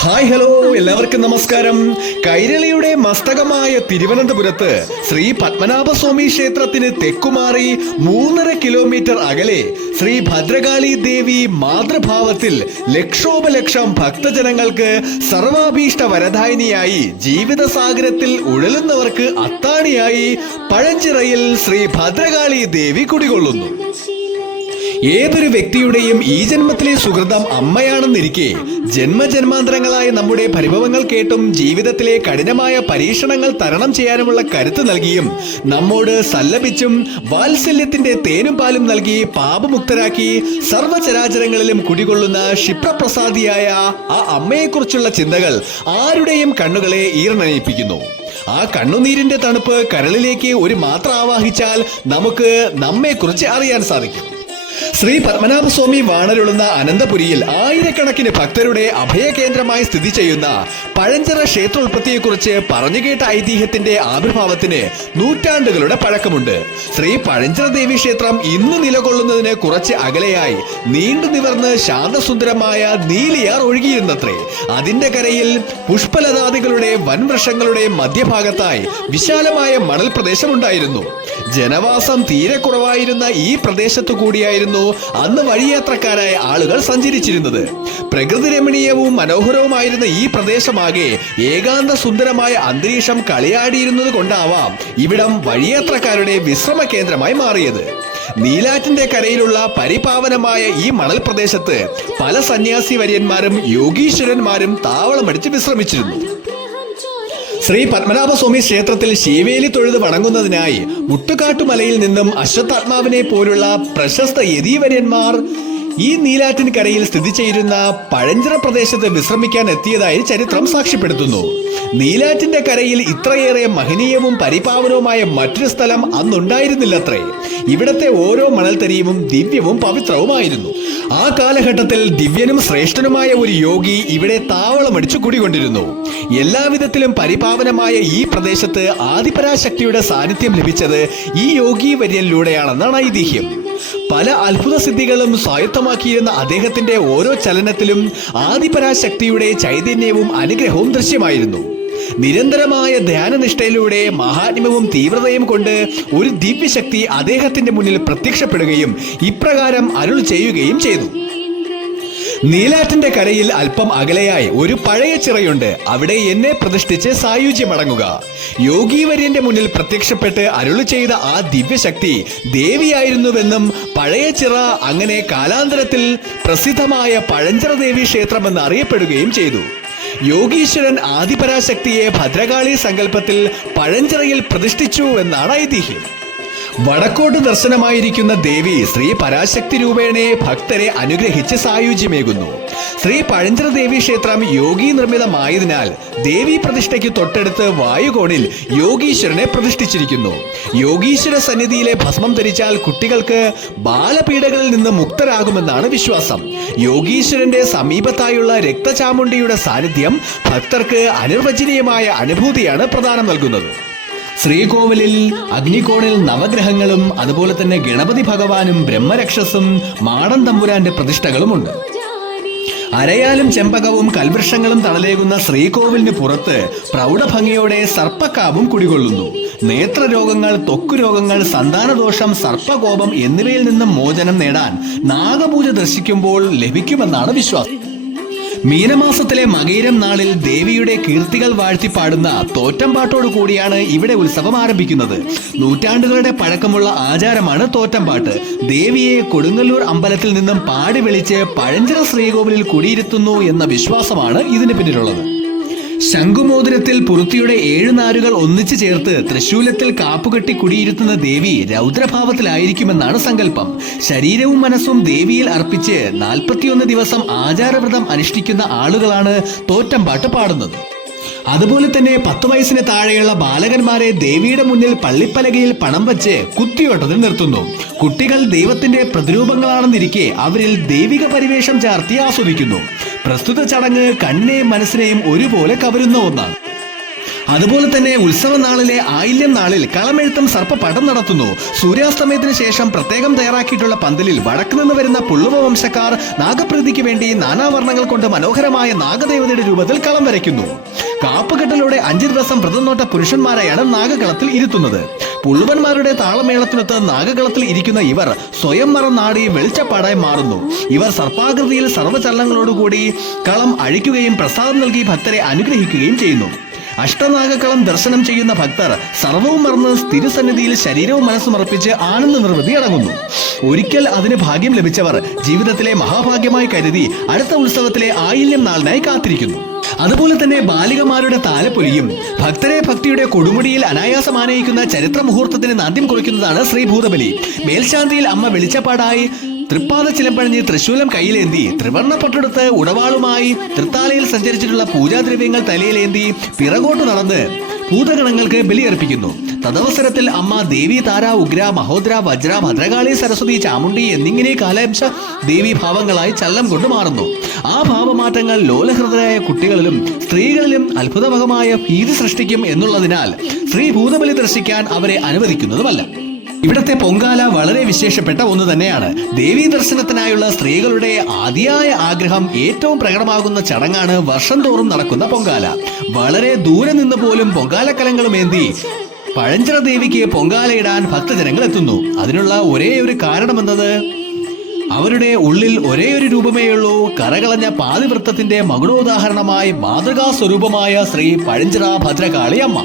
Hi hello എല്ലാവർക്കും നമസ്കാരം. കൈരളിയുടെ മസ്തകമായ തിരുവനന്തപുരത്ത് ശ്രീ പത്മനാഭസ്വാമി ക്ഷേത്രത്തിന് തെക്കുമാറി മൂന്നര കിലോമീറ്റർ അകലെ ശ്രീ ഭദ്രകാളി ദേവി മാതൃഭാവത്തിൽ ലക്ഷോപലക്ഷം ഭക്തജനങ്ങൾക്ക് സർവാഭീഷ്ട വരദായിനിയായി ജീവിതസാഗരത്തിൽ ഉഴലുന്നവർക്ക് അത്താണിയായി പഴഞ്ചിറയിൽ ശ്രീ ഭദ്രകാളി ദേവി കുടികൊള്ളുന്നു. ഏതൊരു വ്യക്തിയുടെയും ഈ ജന്മത്തിലെ സുഹൃതം അമ്മയാണെന്നിരിക്കെ ജന്മജന്മാന്തരങ്ങളായ നമ്മുടെ പരിഭവങ്ങൾ കേട്ടും ജീവിതത്തിലെ കഠിനമായ പരീക്ഷണങ്ങൾ തരണം ചെയ്യാനുമുള്ള കരുത്ത് നൽകിയും നമ്മോട് സല്ലപിച്ചും വാത്സല്യത്തിന്റെ തേനും പാലും നൽകി പാപമുക്തരാക്കി സർവചരാചരങ്ങളിലും കുടികൊള്ളുന്ന ക്ഷിപ്രപ്രസാദിയായ ആ അമ്മയെക്കുറിച്ചുള്ള ചിന്തകൾ ആരുടെയും കണ്ണുകളെ ഈർണയിപ്പിക്കുന്നു ആ കണ്ണുനീരിന്റെ തണുപ്പ് കരളിലേക്ക് ഒരു മാത്ര ആവാഹിച്ചാൽ നമുക്ക് നമ്മെക്കുറിച്ച് അറിയാൻ സാധിക്കും. ശ്രീ പത്മനാഭസ്വാമി വാണരുളുന്ന അനന്തപുരിയിൽ ആയിരക്കണക്കിന് ഭക്തരുടെ അഭയകേന്ദ്രമായി സ്ഥിതി ചെയ്യുന്ന പഴഞ്ചിറ പറഞ്ഞു പറഞ്ഞുകേട്ട ഐതിഹ്യത്തിന്റെ ആവിർഭാവത്തിന് നൂറ്റാണ്ടുകളുടെ പഴക്കമുണ്ട്. ശ്രീ പഴഞ്ചിറ ദേവി ക്ഷേത്രം ഇന്ന് നിലകൊള്ളുന്നതിന് കുറച്ച് അകലെയായി നീണ്ടു നിവർന്ന് ശാന്തസുന്ദരമായ നീലിയാർ ഒഴുകിയിരുന്നത്രേ. അതിന്റെ കരയിൽ പുഷ്പലതാദികളുടെ വൻവൃക്ഷങ്ങളുടെ മധ്യഭാഗത്തായി വിശാലമായ മണൽ പ്രദേശമുണ്ടായിരുന്നു ജനവാസം തീരെ കുറവായിരുന്ന ഈ പ്രദേശത്തു കൂടിയായിരുന്നു അന്ന് വഴിയാത്രക്കാരായ ആളുകൾ സഞ്ചരിച്ചിരുന്നത്. പ്രകൃതി രമണീയവും മനോഹരവുമായിരുന്ന ഈ പ്രദേശമാകെ ഏകാന്ത സുന്ദരമായ അന്തരീക്ഷം കളിയാടിയിരുന്നത് കൊണ്ടാവാം ഇവിടം വഴിയാത്രക്കാരുടെ വിശ്രമ കേന്ദ്രമായി മാറിയത്. നീലാറ്റിന്റെ കരയിലുള്ള പരിപാവനമായ ഈ മണൽ പ്രദേശത്ത് പല സന്യാസി വര്യന്മാരും യോഗീശ്വരന്മാരും താവളമടിച്ച് വിശ്രമിച്ചിരുന്നു. ശ്രീ പത്മനാഭസ്വാമി ക്ഷേത്രത്തിൽ ശിവേലി തൊഴുത് വണങ്ങുന്നതിനായി മുട്ടുകാട്ടുമലയിൽ നിന്നും അശ്വത്ഥാത്മാവിനെ പോലുള്ള പ്രശസ്ത യതീവര്യന്മാർ ഈ നീലാറ്റിൻ കരയിൽ സ്ഥിതി ചെയ്യുന്ന പഴഞ്ചിറ പ്രദേശത്ത് വിശ്രമിക്കാൻ എത്തിയതായി ചരിത്രം സാക്ഷ്യപ്പെടുത്തുന്നു. നീലാറ്റിന്റെ കരയിൽ ഇത്രയേറെ മഹനീയവും പരിപാവനവുമായ മറ്റൊരു സ്ഥലം അന്നുണ്ടായിരുന്നില്ലത്രേ. ഇവിടത്തെ ഓരോ മണൽത്തരിയും ദിവ്യവും പവിത്രവുമായിരുന്നു. ആ കാലഘട്ടത്തിൽ ദിവ്യനും ശ്രേഷ്ഠനുമായ ഒരു യോഗി ഇവിടെ താവളമടിച്ചു കുടികൊണ്ടിരുന്നു എല്ലാവിധത്തിലും പരിപാവനമായ ഈ പ്രദേശത്ത് ആദിപരാശക്തിയുടെ സാന്നിധ്യം ലഭിച്ചത് ഈ യോഗി വര്യനിലൂടെയാണെന്നാണ് ഐതിഹ്യം. പല അത്ഭുത സിദ്ധികളും സ്വായത്തമാക്കിയിരുന്ന അദ്ദേഹത്തിന്റെ ഓരോ ചലനത്തിലും ആദിപരാശക്തിയുടെ ചൈതന്യവും അനുഗ്രഹവും ദൃശ്യമായിരുന്നു. നിരന്തരമായ ധ്യാനനിഷ്ഠയിലൂടെ മഹാത്മ്യവും തീവ്രതയും കൊണ്ട് ഒരു ദിവ്യശക്തി അദ്ദേഹത്തിന്റെ മുന്നിൽ പ്രത്യക്ഷപ്പെടുകയും ഇപ്രകാരം അരുൾ ചെയ്യുകയും ചെയ്തു. നീലാറ്റിന്റെ കരയിൽ അല്പം അകലെയായി ഒരു പഴയ ചിറയുണ്ട്. അവിടെ എന്നെ പ്രതിഷ്ഠിച്ച് സായുജ്യമടങ്ങുക. യോഗീവര്യന്റെ മുന്നിൽ പ്രത്യക്ഷപ്പെട്ട് അരുളി ചെയ്ത ആ ദിവ്യശക്തി ദേവിയായിരുന്നുവെന്നും പഴയ ചിറ അങ്ങനെ കാലാന്തരത്തിൽ പ്രസിദ്ധമായ പഴഞ്ചിറ ദേവി ക്ഷേത്രമെന്ന് അറിയപ്പെടുകയും ചെയ്തു. യോഗീശ്വരൻ ആദിപരാശക്തിയെ ഭദ്രകാളി സങ്കല്പത്തിൽ പഴഞ്ചിറയിൽ പ്രതിഷ്ഠിച്ചു എന്നാണ് ഐതിഹ്യം. വടക്കോട്ട് ദർശനമായിരിക്കുന്ന ദേവി ശ്രീ പരാശക്തി രൂപേണെ ഭക്തരെ അനുഗ്രഹിച്ച് സായുജ്യമേകുന്നു. ശ്രീ പഴഞ്ചര ദേവി ക്ഷേത്രം യോഗി നിർമ്മിതമായതിനാൽ ദേവി പ്രതിഷ്ഠയ്ക്ക് തൊട്ടടുത്ത് വായുകോണിൽ യോഗീശ്വരനെ പ്രതിഷ്ഠിച്ചിരിക്കുന്നു. യോഗീശ്വര സന്നിധിയിലെ ഭസ്മം ധരിച്ചാൽ കുട്ടികൾക്ക് ബാലപീഡകളിൽ നിന്ന് മുക്തരാകുമെന്നാണ് വിശ്വാസം. യോഗീശ്വരന്റെ സമീപത്തായുള്ള രക്തചാമുണ്ടിയുടെ സാന്നിധ്യം ഭക്തർക്ക് അനിർവചനീയമായ അനുഭൂതിയാണ് പ്രദാനം നൽകുന്നത്. ശ്രീകോവിലിൽ അഗ്നികോണിൽ നവഗ്രഹങ്ങളും അതുപോലെ തന്നെ ഗണപതി ഭഗവാനും ബ്രഹ്മരക്ഷസും മാടൻ തമ്പുരാന്റെ പ്രതിഷ്ഠകളുമുണ്ട്. അരയാലും ചെമ്പകവും കൽവൃക്ഷങ്ങളും തണലേകുന്ന ശ്രീകോവിലിന് പുറത്ത് പ്രൗഢഭംഗിയോടെ സർപ്പക്കാവും കുടികൊള്ളുന്നു. നേത്രരോഗങ്ങൾ തൊക്കു രോഗങ്ങൾ സന്താനദോഷം സർപ്പകോപം എന്നിവയിൽ നിന്നും മോചനം നേടാൻ നാഗപൂജ ദർശിക്കുമ്പോൾ ലഭിക്കുമെന്നാണ് വിശ്വാസം. മീനമാസത്തിലെ മകീരം നാളിൽ ദേവിയുടെ കീർത്തികൾ വാഴ്ത്തി പാടുന്ന തോറ്റംപാട്ടോട് കൂടിയാണ് ഇവിടെ ഉത്സവം ആരംഭിക്കുന്നത്. നൂറ്റാണ്ടുകളുടെ പഴക്കമുള്ള ആചാരമാണ് തോറ്റംപാട്ട് ദേവിയെ കൊടുങ്ങല്ലൂർ അമ്പലത്തിൽ നിന്നും പാടി വിളിച്ച് പഴഞ്ചിറ ശ്രീകോവിലിൽ കുടിയിരുത്തുന്നു എന്ന വിശ്വാസമാണ് ഇതിന് പിന്നിലുള്ളത്. ശംഖുമോതിരത്തിൽ പുറത്തിയുടെ ഏഴ് നാരുകൾ ഒന്നിച്ചു ചേർത്ത് തൃശൂലത്തിൽ കാപ്പുകെട്ടി കുടിയിരുത്തുന്ന ദേവി രൗദ്രഭാവത്തിലായിരിക്കുമെന്നാണ് സങ്കല്പം. ശരീരവും മനസ്സും ദേവിയിൽ അർപ്പിച്ച് നാൽപ്പത്തിയൊന്ന് ദിവസം ആചാരവ്രതം അനുഷ്ഠിക്കുന്ന ആളുകളാണ് തോറ്റംപാട്ട് പാടുന്നത്. അതുപോലെ തന്നെ പത്ത് വയസ്സിന് താഴെയുള്ള ബാലകന്മാരെ ദേവിയുടെ മുന്നിൽ പള്ളിപ്പലകയിൽ പണം വച്ച് കുത്തിയോട്ടത്തിൽ നിർത്തുന്നു. കുട്ടികൾ ദൈവത്തിന്റെ പ്രതിരൂപങ്ങളാണെന്നിരിക്കെ അവരിൽ ദൈവിക പരിവേഷം ചാർത്തി ആസ്വദിക്കുന്നു. പ്രസ്തുത ചടങ്ങ് കണ്ണിനെയും മനസ്സിനെയും ഒരുപോലെ കവരുന്ന ഒന്നാണ്. അതുപോലെ തന്നെ ഉത്സവ നാളിലെ ആയില്യം നാളിൽ കളമെഴുത്തും സർപ്പപടം നടത്തുന്നു. സൂര്യാസ്തമയത്തിന് ശേഷം പ്രത്യേകം തയ്യാറാക്കിയിട്ടുള്ള പന്തലിൽ വടക്ക് നിന്ന് വരുന്ന പുള്ളുവ വംശക്കാർ നാഗപ്രീതിക്ക് വേണ്ടി നാനാവർണങ്ങൾ കൊണ്ട് മനോഹരമായ നാഗദേവതയുടെ രൂപത്തിൽ കളം വരയ്ക്കുന്നു. കാപ്പുകെട്ടിലൂടെ അഞ്ചു ദിവസം വ്രതം നോട്ട പുരുഷന്മാരെയാണ് നാഗകളത്തിൽ ഇരുത്തുന്നത്. പുള്ളുവന്മാരുടെ താളമേളത്തിനൊത്ത് നാഗകളത്തിൽ ഇരിക്കുന്ന ഇവർ സ്വയം മറന്നാടി വെളിച്ചപ്പാടായി മാറുന്നു. ഇവർ സർപ്പാകൃതിയിൽ സർവചലനങ്ങളോടുകൂടി കളം അഴിക്കുകയും പ്രസാദം നൽകി ഭക്തരെ അനുഗ്രഹിക്കുകയും ചെയ്യുന്നു. അഷ്ടനാഗക്കളം ദർശനം ചെയ്യുന്ന ഭക്തർ സർവവും മറന്ന് സ്ഥിരസന്നിധിയിൽ ശരീരവും മനസ്സും അർപ്പിച്ച് ആനന്ദ നിർവൃതി അടങ്ങുന്നു. ഒരിക്കൽ അതിന് ഭാഗ്യം ലഭിച്ചവർ ജീവിതത്തിലെ മഹാഭാഗ്യമായി കരുതി അടുത്ത ഉത്സവത്തിലെ ആയില്യം നാളിനായി കാത്തിരിക്കുന്നു. അതുപോലെ തന്നെ ബാലികമാരുടെ താലപ്പൊലിയും ഭക്തരെ ഭക്തിയുടെ കൊടുമുടിയിൽ അനായാസം ആനയിക്കുന്ന ചരിത്ര മുഹൂർത്തത്തിന് നാന്ത്യം കുറിക്കുന്നതാണ് ശ്രീ ഭൂതബലി. മേൽശാന്തിയിൽ അമ്മ വെളിച്ചപ്പാടായി തൃപ്പാത ചിലമ്പഴഞ്ഞ് തൃശൂലം കയ്യിലേന്തി ത്രിവർണ ഉടവാളുമായി തൃത്താലയിൽ സഞ്ചരിച്ചിട്ടുള്ള പൂജാദ്രവ്യങ്ങൾ തലയിലേന്തി പിറകോട്ട് നടന്ന് ഭൂതഗണങ്ങൾക്ക് ബലിയർപ്പിക്കുന്നു. തദവസരത്തിൽ അമ്മ ദേവി താര ഉഗ്ര മഹോദ്ര വജ്ര ഭദ്രകാളി സരസ്വതി ചാമുണ്ടി എന്നിങ്ങനെ കാലാംശ ദേവി ഭാവങ്ങളായി കൊണ്ട് മാറുന്നു. ആ ഭാവമാറ്റങ്ങൾ ലോലഹൃദയായ കുട്ടികളിലും സ്ത്രീകളിലും അത്ഭുതമകമായ ഭീതി സൃഷ്ടിക്കും എന്നുള്ളതിനാൽ സ്ത്രീ ഭൂതബലി ദർശിക്കാൻ അവരെ അനുവദിക്കുന്നതുമല്ല. ഇവിടത്തെ പൊങ്കാല വളരെ വിശേഷപ്പെട്ട ഒന്ന് തന്നെയാണ്. ദേവീ ദർശനത്തിനായുള്ള സ്ത്രീകളുടെ ആദിയായ ആഗ്രഹം ഏറ്റവും പ്രകടമാകുന്ന ചടങ്ങാണ് വർഷം തോറും നടക്കുന്ന പൊങ്കാല. വളരെ ദൂരെ നിന്ന് പോലും പൊങ്കാലക്കലങ്ങളുമേന്തി പഴഞ്ചിറ ദേവിക്ക് പൊങ്കാലയിടാൻ ഭക്തജനങ്ങൾ എത്തുന്നു. അതിനുള്ള ഒരേ ഒരു കാരണമെന്നത് അവരുടെ ഉള്ളിൽ ഒരേ ഒരു രൂപമേയുള്ളൂ കരകളഞ്ഞ പാതിവൃത്തത്തിന്റെ മകുടോദാഹരണമായി മാതൃകാ സ്വരൂപമായ ശ്രീ പഴഞ്ചിറ ഭദ്രകാളി അമ്മ